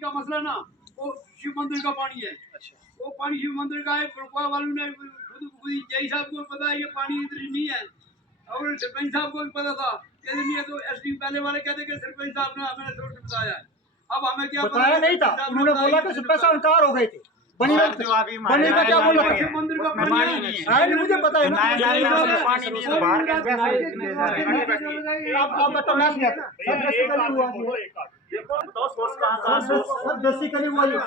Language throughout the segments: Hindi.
का मसला ना वो शिव मंदिर का पानी है। अच्छा, वो पानी शिव मंदिर का है। पुलवा वालों ने खुद जय साहब को पता है ये पानी इधर नहीं है और सरपंच साहब को भी पता था कि नहीं है, तो एसडी पहले वाले कहते कि सरपंच साहब ने हमें सोच बताया है। अब हमें क्या बताया नहीं था, उन्होंने बोला कि सरपंच साहब इनकार हो गए थे। बनी का क्या बोला शिव मंदिर का पानी है, मुझे पता है ना। आप बताओ ना बेसिकली हुआ ये,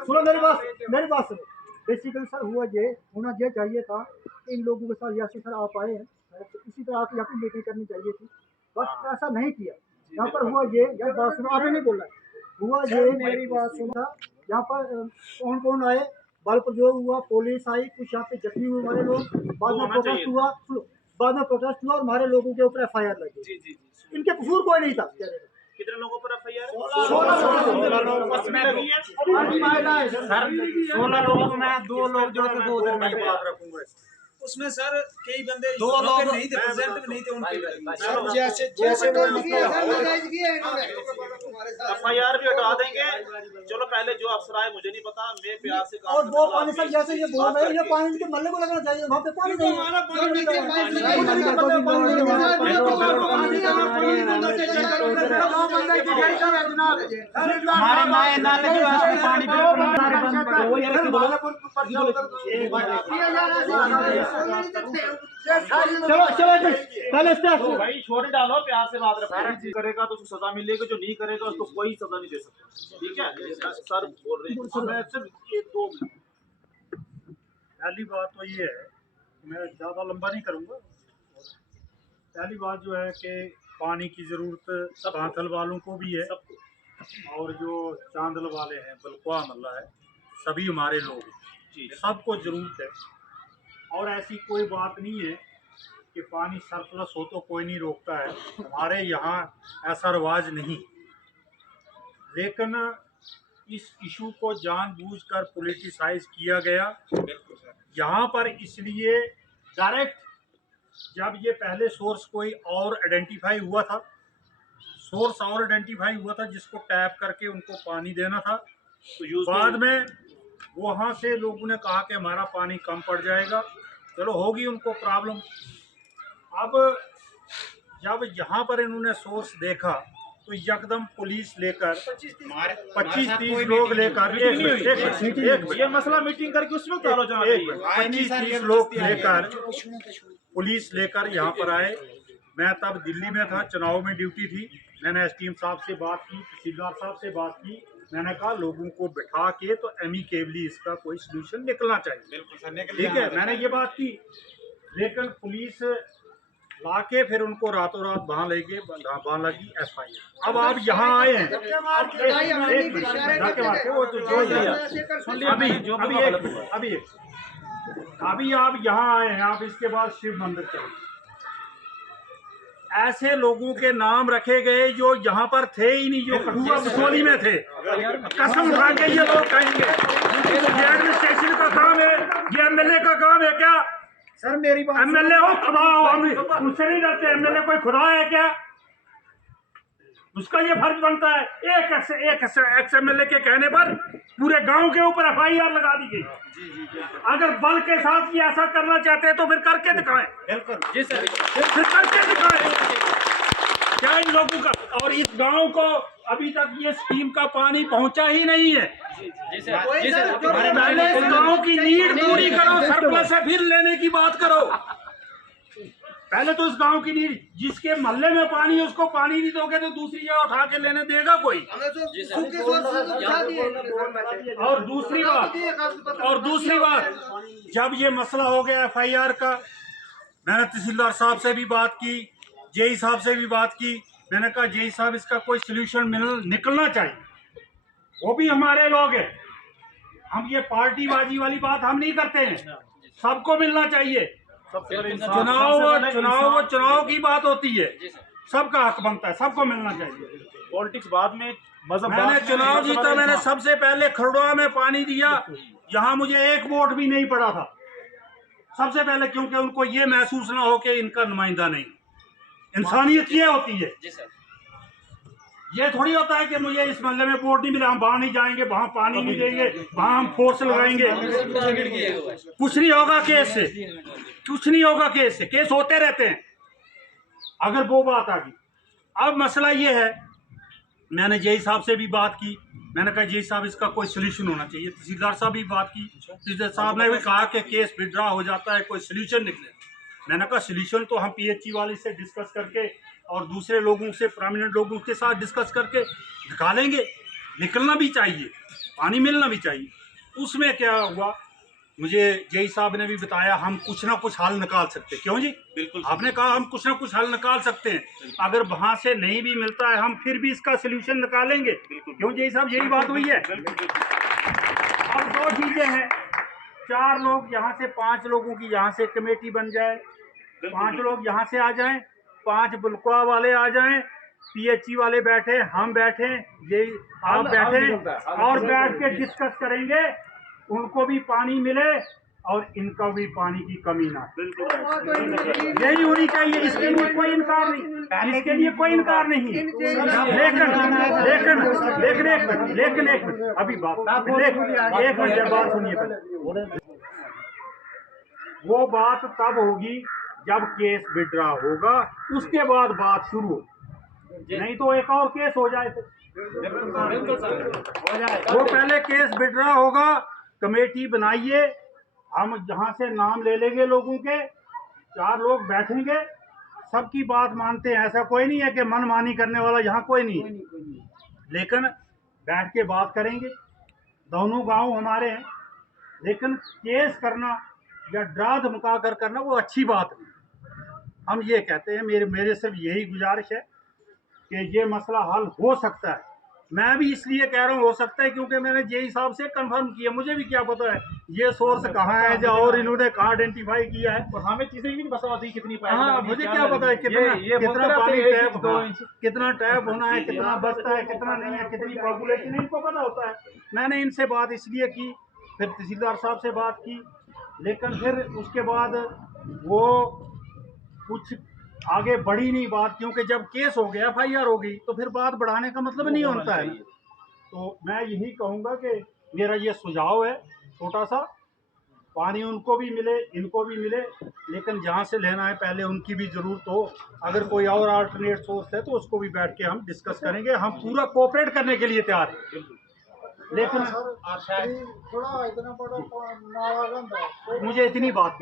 सुनो मेरी बात सुनो। बेसिकली सर हुआ ये, होना ये चाहिए था इन लोगों के साथ यहाँ सर आप आए हैं, इसी तरह आप यहाँ पे मीटिंग करनी चाहिए थी, बस ऐसा नहीं किया। यहाँ पर हुआ ये, यार बात सुनो, आपने नहीं बोला हुआ ये, मेरी बात सुना। यहाँ पर कौन कौन आए, बल प्रयोग हुआ, पुलिस आई, कुछ यहाँ पे जख्मी हुए हमारे लोग, बाद में प्रोटेस्ट हुआ, और हमारे लोगों के ऊपर FIR लगी। इनके कसूर कोई नहीं था। कितने लोगों पर FIR? 16 लोगों में 2 लोग जो थे 2 उधर में बात रखूंगा। उसमें सर कई बंदे 2 लोग नहीं थे, प्रेजेंट में नहीं थे उनके। जैसे FIR भी हटा देंगे। चलो पहले जो अफसर आए मुझे नहीं पता, मैं प्यार से और वो पानी सर जैसे ये बोल रहे हैं, ये पानी के मल्ले को लगना चाहिए, वहाँ पे पानी नहीं हमारे माए नाले की पानी चलो पहले भाई छोड़ डालो, प्यार से बात रखो। करेगा तो उसको सजा मिलेगी, जो नहीं करेगा उसको कोई सजा नहीं दे सकता। ठीक है सर बोल रहे हैं सिर्फ ये 2 मिनट। पहली बात तो ये है, मैं ज़्यादा लंबा नहीं करूँगा। पहली बात जो है कि पानी की ज़रूरत कांथल वालों को भी है और जो चांदल वाले हैं, बलकुआ मल्ला है, सभी हमारे लोग हैं, सबको ज़रूरत है। और ऐसी कोई बात नहीं है कि पानी सरप्लस हो तो कोई नहीं रोकता है, हमारे यहाँ ऐसा रवाज नहीं। लेकिन इस इशू को जानबूझकर पॉलिटिसाइज किया गया यहाँ पर, इसलिए डायरेक्ट जब ये पहले सोर्स कोई और आइडेंटिफाई हुआ था, जिसको टैप करके उनको पानी देना था, तो बाद में वहाँ से लोगों ने कहा कि हमारा पानी कम पड़ जाएगा। चलो होगी उनको प्रॉब्लम। अब जब यहाँ पर इन्होंने सोर्स देखा तो यकदम पुलिस लेकर 25-30 लोग लेकर ये मसला मीटिंग करके उसमें 25-30 लोग लेकर पुलिस लेकर यहाँ पर आए। मैं तब दिल्ली में था, चुनाव में ड्यूटी थी। मैंने SDM साहब से बात की, तहसीलदार साहब से बात की। मैंने कहा लोगों को बिठा के तो एमिकेबली इसका कोई सलूशन निकलना चाहिए। ठीक है, मैंने ये बात की, लेकिन पुलिस लाके फिर उनको रातों रात वहाँ लेके वहाँ लगी FIR। अब आप यहाँ आए हैं, अभी आप यहाँ आए हैं, आप इसके बाद शिव मंदिर चले। ऐसे लोगों के नाम रखे गए जो यहाँ पर थे ही नहीं, जो कठुआ बसोली में थे। कसम खा के ये लोग कहेंगे ये एडमिनिस्ट्रेशन का काम है, ये MLA का काम है क्या? सर मेरी बात, MLA हो खुदा हो, हम उससे नहीं डरते। MLA कोई खुदा है क्या? उसका ये फर्ज बनता है। एक एक्स MLA के कहने पर पूरे गांव के ऊपर FIR लगा दी गई। अगर बल के साथ ये ऐसा करना चाहते हैं तो फिर करके दिखाएं। फिर करके दिखाएं क्या इन लोगों का। और इस गांव को अभी तक ये स्कीम का पानी पहुंचा ही नहीं है। पहले इस गांव की नीड पूरी करो, सरप्लस से फिर लेने की बात करो। पहले तो इस गांव की नीड, जिसके मोहल्ले में पानी है उसको पानी नहीं दोगे तो दूसरी जगह उठा के लेने देगा कोई? और दूसरी बात, जब ये मसला हो गया FIR का, मैंने तहसीलदार साहब से भी बात की, JE साहब से भी बात की। मैंने कहा JE साहब इसका कोई सलूशन निकलना चाहिए, वो भी हमारे लोग हैं। हम ये पार्टीबाजी वाली बात हम नहीं करते हैं, सबको मिलना चाहिए। चुनाव की बात होती है, सबका हक बनता है, सबको मिलना चाहिए। पॉलिटिक्स बाद में, मैंने चुनाव जीता, मैंने सबसे पहले खरड़ोआ में पानी दिया, यहाँ मुझे 1 वोट भी नहीं पड़ा था सबसे पहले, क्योंकि उनको ये महसूस ना हो कि इनका नुमाइंदा नहीं। इंसानियत ये होती है, ये थोड़ी होता है कि मुझे इस मोहल्ले में वोट नहीं मिला, हम वहाँ नहीं जाएंगे, वहाँ पानी नहीं देंगे, वहाँ हम फोर्स लगाएंगे। कुछ नहीं होगा केस से, कुछ नहीं होगा केस से, केस होते रहते हैं। अगर वो बात आ गई, अब मसला ये है, मैंने जेई साहब से भी बात की, मैंने कहा जेई साहब इसका कोई सोल्यूशन होना चाहिए। तहसीलदार साहब भी बात की, तहसीलदार साहब ने भी कहा कि केस विड्रॉ हो जाता है, कोई सोल्यूशन निकले। मैंने कहा सोल्यूशन तो हम पीएचई वाले से डिस्कस करके और दूसरे लोगों से, प्रोमिनेंट लोगों के साथ डिस्कस करके निकालेंगे। निकलना भी चाहिए, पानी मिलना भी चाहिए। उसमें क्या हुआ, मुझे जेई साहब ने भी बताया हम कुछ ना कुछ हल निकाल सकते हैं। क्यों जी? बिल्कुल आपने कहा हम कुछ ना कुछ हल निकाल सकते हैं। अगर वहां से नहीं भी मिलता है हम फिर भी इसका सोल्यूशन निकालेंगे। क्यों जेई साहब, यही बात हुई है। अब दो चीजें हैं, 4 लोग यहाँ से, 5 लोगों की यहाँ से कमेटी बन जाए, 5 लोग यहाँ से आ जाएं, 5 बुलकुआ वाले आ जाएं, पीएचई वाले बैठे, हम बैठे, ये आप बैठे और बैठ के डिस्कस करेंगे, उनको भी पानी मिले और इनका भी पानी की कमी ना। यही होनी चाहिए, इसके लिए कोई इनकार नहीं, इसके लिए कोई इनकार नहीं। लेकिन एक मिनट अभी बात, एक मिनट बात सुनिए पहले। वो बात तब होगी जब केस विड्रॉ होगा, उसके बाद बात शुरू हो, नहीं तो एक और केस हो जाए। वो पहले केस विड्रॉ होगा, कमेटी बनाइए, हम जहाँ से नाम ले लेंगे लोगों के, 4 लोग बैठेंगे, सबकी बात मानते हैं। ऐसा कोई नहीं है कि मनमानी करने वाला यहाँ कोई नहीं है, लेकिन बैठ के बात करेंगे। दोनों गांव हमारे हैं, लेकिन केस करना या डरा धमका कर करना वो अच्छी बात नहीं। हम ये कहते हैं, मेरे सिर्फ यही गुजारिश है कि ये मसला हल हो सकता है। मैं भी इसलिए कह रहा हूँ हो सकता है क्योंकि मैंने जेई साहब से कंफर्म किया, मुझे भी क्या पता है ये सोर्स कहाँ है जो, और इन्होंने कहाँ आइडेंटिफाई किया है। और हमें चीजें भी नहीं बता होती कितनी हाँ, मुझे क्या पता है कितना पानी टैप, कितना टैप होना है, कितना बचता है, कितना नहीं है, कितनी पॉपुलेशन, इनको पता होता है। मैंने इनसे बात इसलिए की, फिर तहसीलदार साहब से बात की, लेकिन फिर उसके बाद वो कुछ आगे बढ़ी नहीं बात, क्योंकि जब केस हो गया, FIR हो गई, तो फिर बात बढ़ाने का मतलब नहीं होता है। तो मैं यही कहूँगा कि मेरा ये सुझाव है छोटा सा, पानी उनको भी मिले, इनको भी मिले, लेकिन जहाँ से लेना है पहले उनकी भी ज़रूरत हो। अगर कोई और अल्टरनेट सोर्स है तो उसको भी बैठ के हम डिस्कस करेंगे, हम पूरा कोऑपरेट करने के लिए तैयार हैं। लेकिन थोड़ा इतना बड़ा मुझे इतनी बात